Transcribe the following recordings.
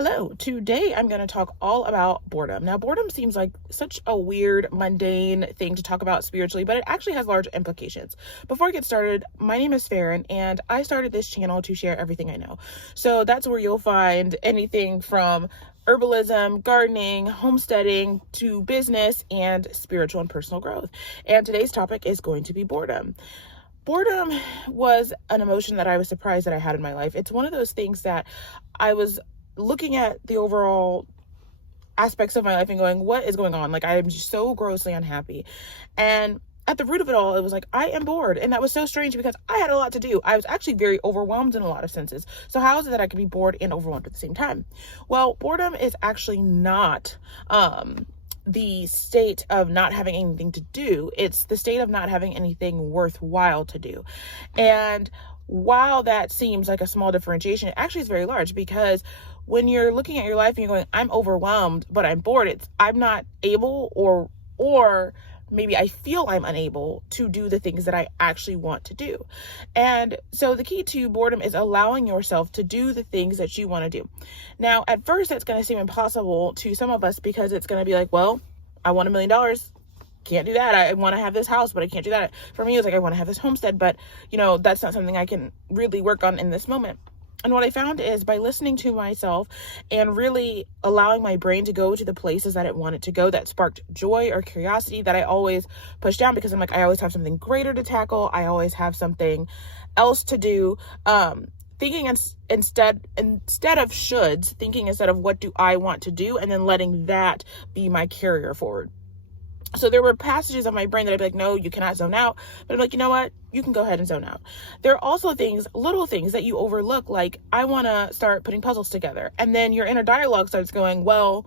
Hello, today I'm going to talk all about boredom. Now, boredom seems like such a weird, mundane thing to talk about spiritually, but it actually has large implications. Before I get started, my name is Farron, and I started this channel to share everything I know. So that's where you'll find anything from herbalism, gardening, homesteading, to business and spiritual and personal growth. And today's topic is going to be boredom. Boredom was an emotion that I was surprised that I had in my life. It's one of those things that I was looking at the overall aspects of my life and going, what is going on? Like, I am just so grossly unhappy. And at the root of it all, it was like, I am bored. And that was so strange because I had a lot to do. I was actually very overwhelmed in a lot of senses. So how is it that I could be bored and overwhelmed at the same time? Well, boredom is actually not, the state of not having anything to do. It's the state of not having anything worthwhile to do. And while that seems like a small differentiation, it actually is very large, because when you're looking at your life and you're going, I'm overwhelmed, but I'm bored, it's I'm not able, or maybe I feel I'm unable to do the things that I actually want to do. And so the key to boredom is allowing yourself to do the things that you want to do. Now, at first, that's going to seem impossible to some of us, because it's going to be like, well, I want $1 million. Can't do that. I want to have this house, but I can't do that. For me, it's like, I want to have this homestead, but that's not something I can really work on in this moment. And what I found is, by listening to myself and really allowing my brain to go to the places that it wanted to go, that sparked joy or curiosity that I always push down, because I'm like, I always have something greater to tackle. I always have something else to do. Thinking instead of shoulds, thinking instead of what do I want to do, and then letting that be my carrier forward. So there were passages of my brain that I'd be like, no, you cannot zone out. But I'm like, you know what? You can go ahead and zone out. There are also little things that you overlook. Like, I want to start putting puzzles together. And then your inner dialogue starts going, well,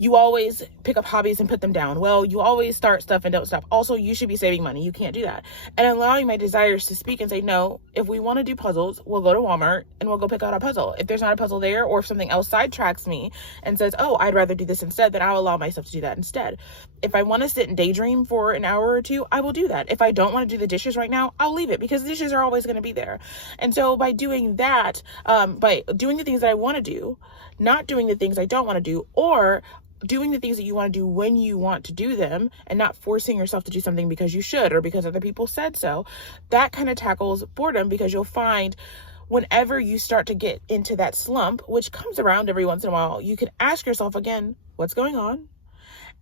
you always pick up hobbies and put them down. Well, you always start stuff and don't stop. Also, you should be saving money. You can't do that. And allowing my desires to speak and say, no, if we want to do puzzles, we'll go to Walmart and we'll go pick out a puzzle. If there's not a puzzle there, or if something else sidetracks me and says, oh, I'd rather do this instead, then I'll allow myself to do that instead. If I want to sit and daydream for an hour or two, I will do that. If I don't want to do the dishes right now, I'll leave it, because the dishes are always going to be there. And so by doing that, by doing the things that I want to do, not doing the things I don't want to do, or doing the things that you want to do when you want to do them, and not forcing yourself to do something because you should or because other people said so, that kind of tackles boredom. Because you'll find whenever you start to get into that slump, which comes around every once in a while, you can ask yourself again, what's going on?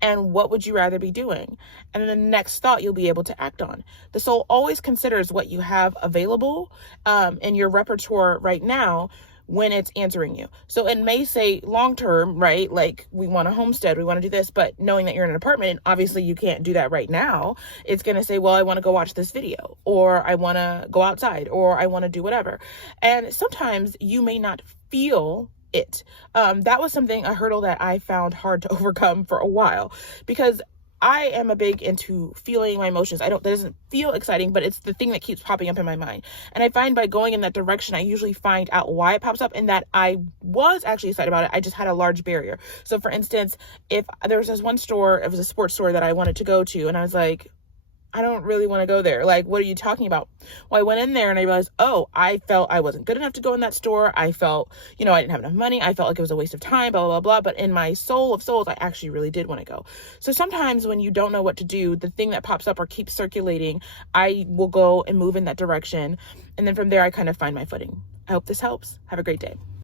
And what would you rather be doing? And then the next thought you'll be able to act on. The soul always considers what you have available in your repertoire right now when it's answering you. So it may say long-term, right? Like, we want a homestead, we want to do this, but knowing that you're in an apartment, obviously you can't do that right now. It's going to say, well, I want to go watch this video, or I want to go outside, or I want to do whatever. And sometimes you may not feel it. That was a hurdle that I found hard to overcome for a while, because I am a big into feeling my emotions. That doesn't feel exciting, but it's the thing that keeps popping up in my mind. And I find by going in that direction, I usually find out why it pops up, and that I was actually excited about it. I just had a large barrier. So for instance, if there was this one store, it was a sports store that I wanted to go to, and I was like, I don't really want to go there. Like, what are you talking about? Well, I went in there and I realized, oh, I felt I wasn't good enough to go in that store. I felt, I didn't have enough money. I felt like it was a waste of time, blah, blah, blah. But in my soul of souls, I actually really did want to go. So sometimes when you don't know what to do, the thing that pops up or keeps circulating, I will go and move in that direction. And then from there, I kind of find my footing. I hope this helps. Have a great day.